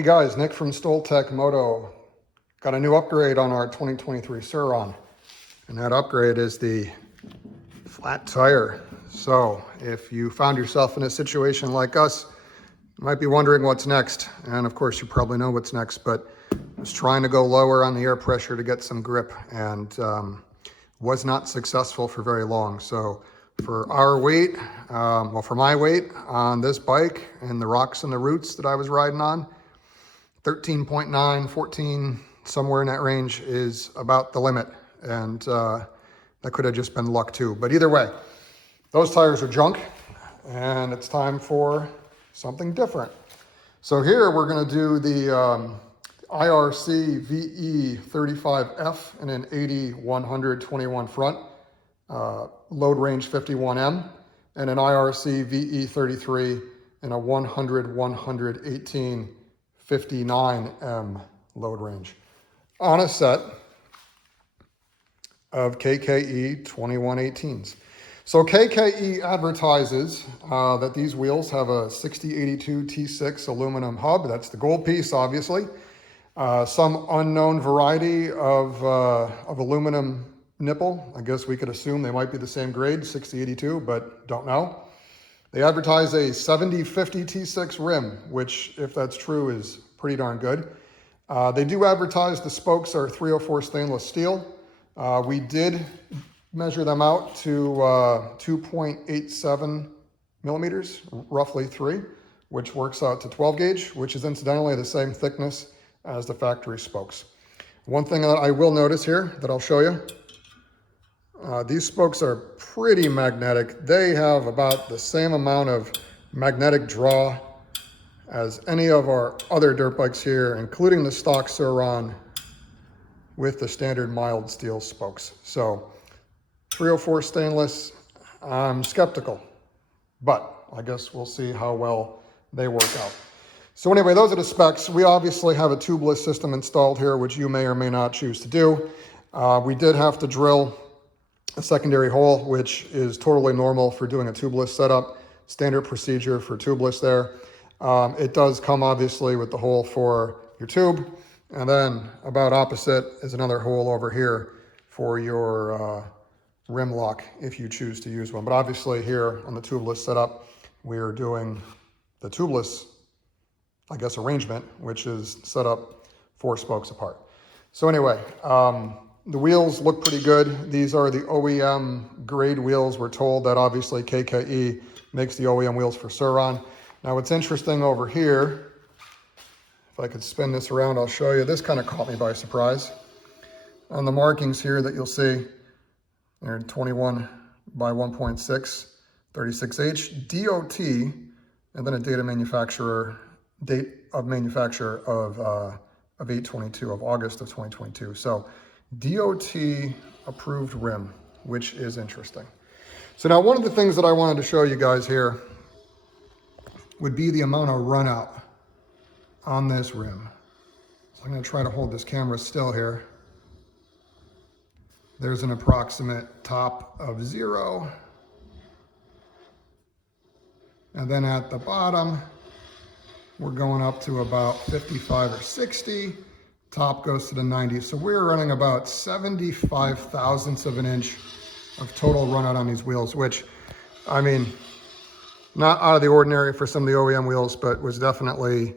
Hey guys, Nick from Stoltec Moto. Got a new upgrade on our 2023 Sur-Ron, and that upgrade is the flat tire. So if you found yourself in a situation like us, you might be wondering what's next. And of course you probably know what's next, but I was trying to go lower on the air pressure to get some grip and was not successful for very long. So for our weight, for my weight on this bike and the rocks and the roots that I was riding on, 13.9, 14, somewhere in that range is about the limit. And that could have just been luck too. But either way, those tires are junk and it's time for something different. So here we're gonna do the IRC VE 35F in an 80-121 front, load range 51M, and an IRC VE 33 in a 100-118 59M load range on a set of KKE 2118s. So KKE advertises that these wheels have a 6082 T6 aluminum hub. That's the gold piece, obviously. Some unknown variety of aluminum nipple. I guess we could assume they might be the same grade, 6082, but don't know. They advertise a 7050 T6 rim, which, if that's true, is pretty darn good. They do advertise the spokes are 304 stainless steel. We did measure them out to 2.87 millimeters, roughly 3, which works out to 12 gauge, which is incidentally the same thickness as the factory spokes. One thing that I will notice here that I'll show you, these spokes are pretty magnetic. They have about the same amount of magnetic draw as any of our other dirt bikes here, including the stock Sur-Ron with the standard mild steel spokes. So 304 stainless, I'm skeptical, but I guess we'll see how well they work out. So anyway, those are the specs. We obviously have a tubeless system installed here, which you may or may not choose to do. We did have to drill a secondary hole, which is totally normal for doing a tubeless setup, standard procedure for tubeless there. It does come obviously with the hole for your tube, and then about opposite is another hole over here for your rim lock if you choose to use one. But obviously here on the tubeless setup, we are doing the tubeless, I guess, arrangement, which is set up 4 spokes apart. So anyway, the wheels look pretty good. These are the OEM grade wheels. We're told that obviously KKE makes the OEM wheels for Sur-Ron. Now what's interesting over here, if I could spin this around, I'll show you. This kind of caught me by surprise. On the markings here that you'll see, they're 21 by 1.6, 36H, DOT, and then a date of manufacture of 8/22 of August of 2022. So DOT approved rim, which is interesting. So now one of the things that I wanted to show you guys here would be the amount of run out on this rim. So I'm going to try to hold this camera still here. There's an approximate top of 0. And then at the bottom, we're going up to about 55 or 60. Top goes to the 90. So we're running about 75 thousandths of an inch of total run out on these wheels, which, I mean, not out of the ordinary for some of the OEM wheels, but was definitely,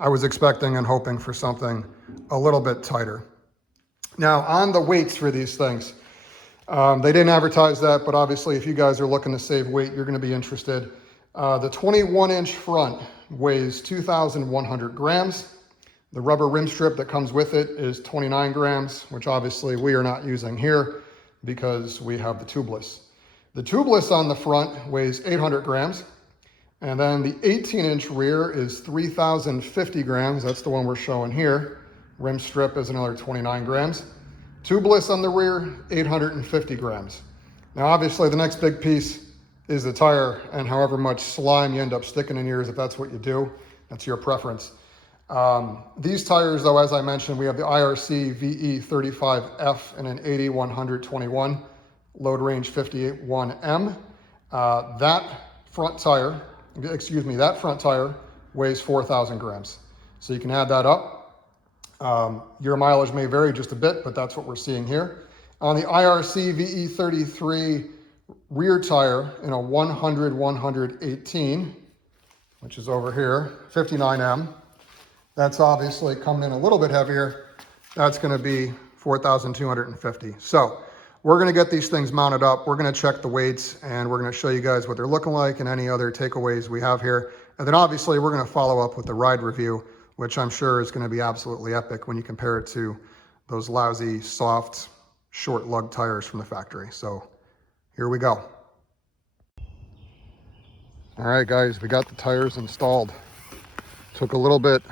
I was expecting and hoping for something a little bit tighter. Now on the weights for these things, they didn't advertise that, but obviously if you guys are looking to save weight, you're gonna be interested. The 21-inch front weighs 2,100 grams. The rubber rim strip that comes with it is 29 grams, which obviously we are not using here because we have the tubeless. The tubeless on the front weighs 800 grams. And then the 18-inch rear is 3,050 grams. That's the one we're showing here. Rim strip is another 29 grams. Tubeless on the rear, 850 grams. Now, obviously, the next big piece is the tire, and however much slime you end up sticking in yours, if that's what you do, that's your preference. These tires, though, as I mentioned, we have the IRC VE 35F in an 80-121, load range 51M. That front tire weighs 4,000 grams. So you can add that up. Your mileage may vary just a bit, but that's what we're seeing here. On the IRC VE33 rear tire in a 100-118, which is over here, 59M, that's obviously coming in a little bit heavier. That's going to be 4,250. So we're going to get these things mounted up. We're going to check the weights, and we're going to show you guys what they're looking like and any other takeaways we have here. And then obviously we're going to follow up with the ride review, which I'm sure is going to be absolutely epic when you compare it to those lousy, soft, short lug tires from the factory. So here we go. All right, guys, we got the tires installed. Took a little bit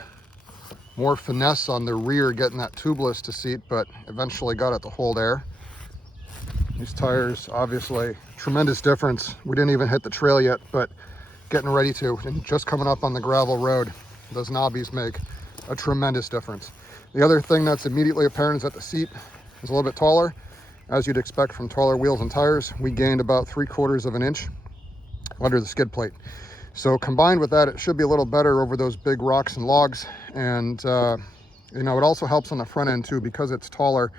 more finesse on the rear getting that tubeless to seat, but eventually got it to hold air. These tires, obviously, tremendous difference. We didn't even hit the trail yet, but getting ready to, and just coming up on the gravel road, those knobbies make a tremendous difference. The other thing that's immediately apparent is that the seat is a little bit taller. As you'd expect from taller wheels and tires, we gained about 3/4 of an inch under the skid plate. So combined with that, it should be a little better over those big rocks and logs. And you know, it also helps on the front end too, because it's taller,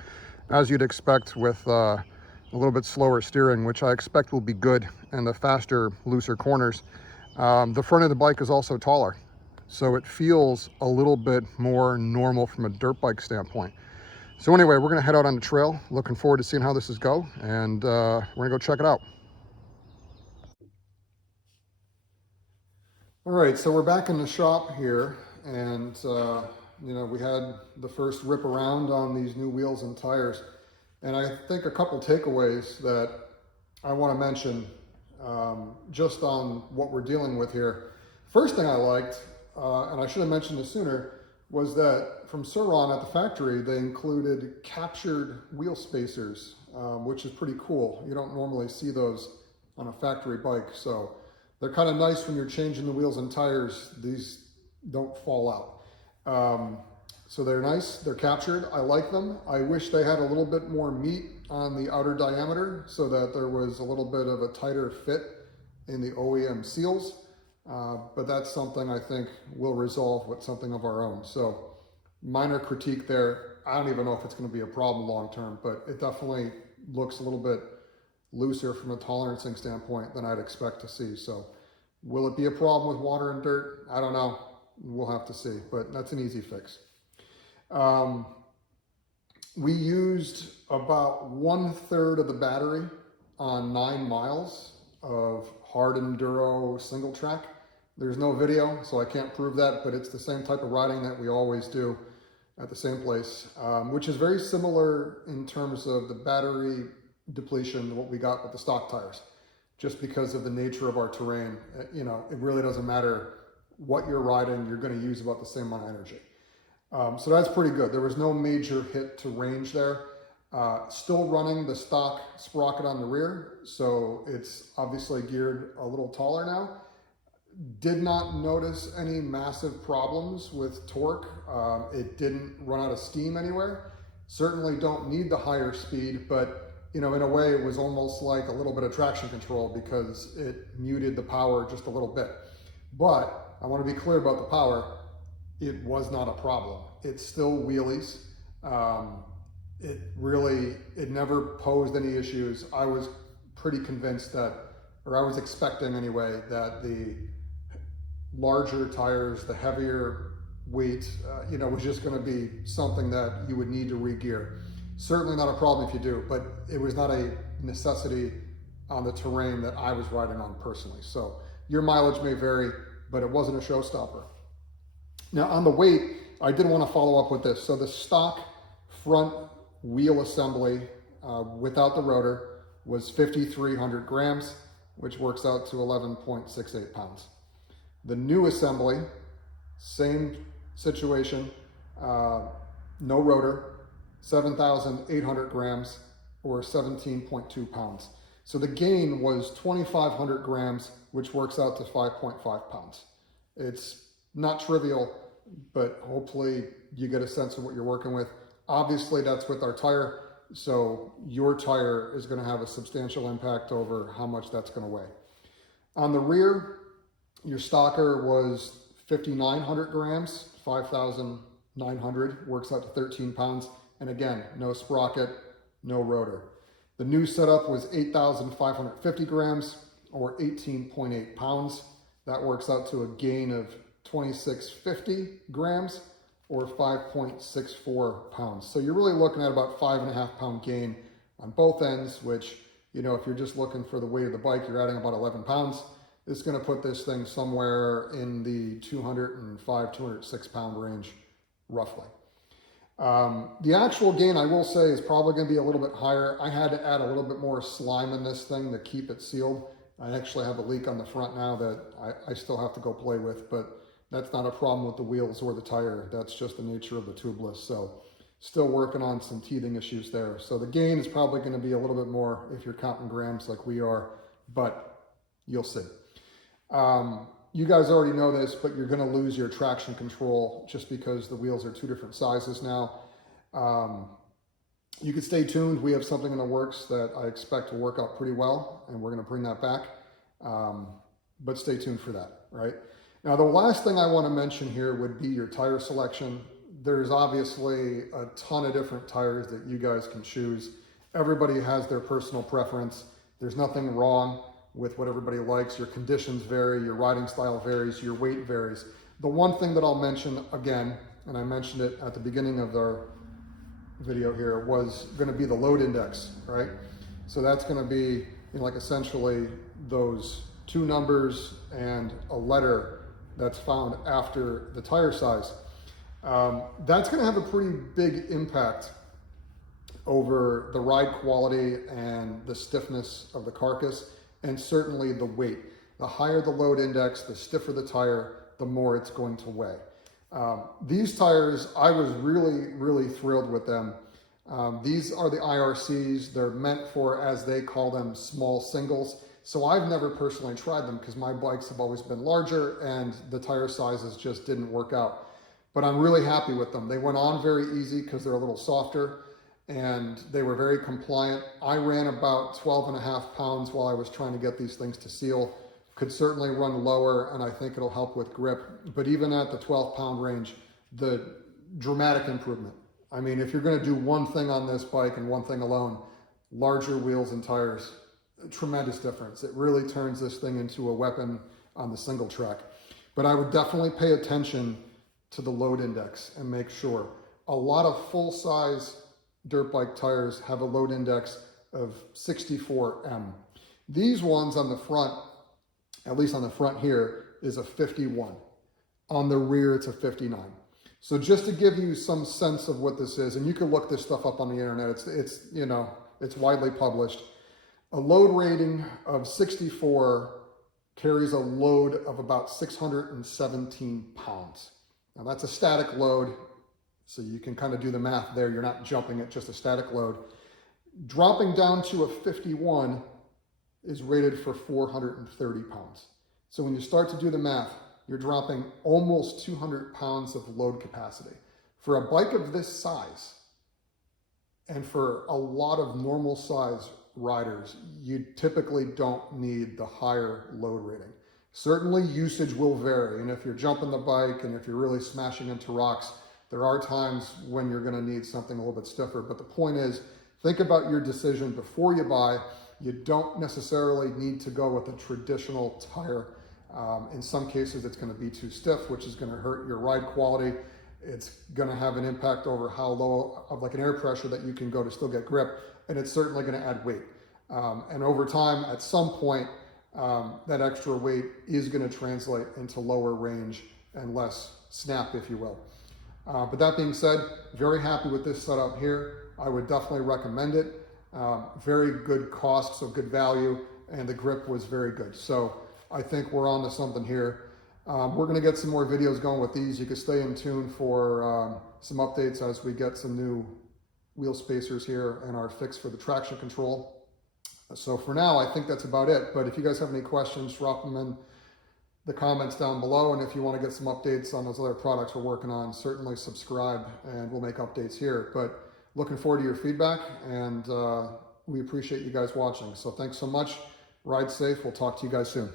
as you'd expect with a little bit slower steering, which I expect will be good, and the faster, looser corners. The front of the bike is also taller, so it feels a little bit more normal from a dirt bike standpoint. So anyway, we're gonna head out on the trail. Looking forward to seeing how this is go, and we're gonna go check it out. All right, so we're back in the shop here, and you know, we had the first rip around on these new wheels and tires, and I think a couple takeaways that I want to mention just on what we're dealing with here. First thing I liked, and I should have mentioned this sooner, was that from Sur-Ron at the factory, they included captured wheel spacers, which is pretty cool. You don't normally see those on a factory bike, so they're kind of nice when you're changing the wheels and tires. These don't fall out. So they're nice, they're captured. I like them. I wish they had a little bit more meat on the outer diameter so that there was a little bit of a tighter fit in the OEM seals. But that's something I think we'll resolve with something of our own. So minor critique there. I don't even know if it's going to be a problem long term, but it definitely looks a little bit looser from a tolerancing standpoint than I'd expect to see. So will it be a problem with water and dirt? I don't know. We'll have to see, but that's an easy fix. We used about 1/3 of the battery on 9 miles of hard enduro single track. There's no video, so I can't prove that, but it's the same type of riding that we always do at the same place, which is very similar in terms of the battery depletion to what we got with the stock tires. Just because of the nature of our terrain, you know, it really doesn't matter what you're riding, you're going to use about the same amount of energy. So that's pretty good. There was no major hit to range there. Still running the stock sprocket on the rear, so it's obviously geared a little taller now. Did not notice any massive problems with torque. It didn't run out of steam anywhere. Certainly don't need the higher speed, but you know, in a way, it was almost like a little bit of traction control because it muted the power just a little bit. But I want to be clear about the power. It was not a problem. It still wheelies. It never posed any issues. I was pretty convinced that, or I was expecting anyway, that the larger tires, the heavier weight, you know, was just going to be something that you would need to re-gear. Certainly not a problem if you do, but it was not a necessity on the terrain that I was riding on personally. So your mileage may vary, but it wasn't a showstopper. Now on the weight, I did want to follow up with this. So the stock front wheel assembly without the rotor was 5,300 grams, which works out to 11.68 pounds. The new assembly, same situation, no rotor, 7,800 grams or 17.2 pounds. So the gain was 2,500 grams, which works out to 5.5 pounds. It's not trivial, but hopefully you get a sense of what you're working with. Obviously that's with our tire, so your tire is going to have a substantial impact over how much that's going to weigh. On the rear, your stocker was 5,900 grams, 5,900, works out to 13 pounds. And again, no sprocket, no rotor. The new setup was 8,550 grams or 18.8 pounds. That works out to a gain of 2,650 grams or 5.64 pounds. So you're really looking at about 5.5 pound gain on both ends, which, you know, if you're just looking for the weight of the bike, you're adding about 11 pounds. It's going to put this thing somewhere in the 205, 206 pound range, roughly. The actual gain, I will say, is probably going to be a little bit higher. I had to add a little bit more slime in this thing to keep it sealed. I actually have a leak on the front now that I still have to go play with, but that's not a problem with the wheels or the tire. That's just the nature of the tubeless. So still working on some teething issues there. So the gain is probably going to be a little bit more if you're counting grams like we are, but you'll see. You guys already know this, but you're going to lose your traction control just because the wheels are two different sizes now. You can stay tuned. We have something in the works that I expect to work out pretty well, and we're going to bring that back. But stay tuned for that, right? Now, the last thing I want to mention here would be your tire selection. There's obviously a ton of different tires that you guys can choose. Everybody has their personal preference. There's nothing wrong with what everybody likes. Your conditions vary, your riding style varies, your weight varies. The one thing that I'll mention again, and I mentioned it at the beginning of our video here, was going to be the load index, right? So that's going to be, you know, like essentially those two numbers and a letter that's found after the tire size. That's going to have a pretty big impact over the ride quality and the stiffness of the carcass, and certainly the weight. The higher the load index, the stiffer the tire, the more it's going to weigh. These tires, I was really thrilled with them. These are the IRCs. They're meant for, as they call them, small singles. So I've never personally tried them because my bikes have always been larger and the tire sizes just didn't work out. But I'm really happy with them. They went on very easy because they're a little softer and they were very compliant. I ran about 12.5 pounds while I was trying to get these things to seal. Could certainly run lower, and I think it'll help with grip. But even at the 12-pound range, the dramatic improvement. I mean, if you're going to do one thing on this bike and one thing alone, larger wheels and tires, tremendous difference. It really turns this thing into a weapon on the single track. But I would definitely pay attention to the load index and make sure. A lot of full-size dirt bike tires have a load index of 64M. These ones on the front, at least on the front here, is a 51. On the rear, it's a 59. So just to give you some sense of what this is, and you can look this stuff up on the internet, it's you know, it's widely published. A load rating of 64 carries a load of about 617 pounds. Now that's a static load, so you can kind of do the math there. You're not jumping at just a static load. Dropping down to a 51 is rated for 430 pounds. So when you start to do the math, you're dropping almost 200 pounds of load capacity. For a bike of this size, and for a lot of normal size riders, you typically don't need the higher load rating. Certainly usage will vary, and if you're jumping the bike and if you're really smashing into rocks, there are times when you're going to need something a little bit stiffer. But the point is, think about your decision before you buy. You don't necessarily need to go with a traditional tire. In some cases, it's going to be too stiff, which is going to hurt your ride quality. It's going to have an impact over how low of like an air pressure that you can go to still get grip, and it's certainly going to add weight. And over time, at some point, that extra weight is going to translate into lower range and less snap, if you will. But that being said, very happy with this setup here. I would definitely recommend it. Very good cost, so good value, and the grip was very good. So I think we're on to something here. We're going to get some more videos going with these. You can stay in tune for some updates as we get some new wheel spacers here and our fix for the traction control. So for now, I think that's about it. But if you guys have any questions, drop them in the comments down below. And if you want to get some updates on those other products we're working on, certainly subscribe and we'll make updates here. But looking forward to your feedback, and we appreciate you guys watching. So thanks so much. Ride safe. We'll talk to you guys soon.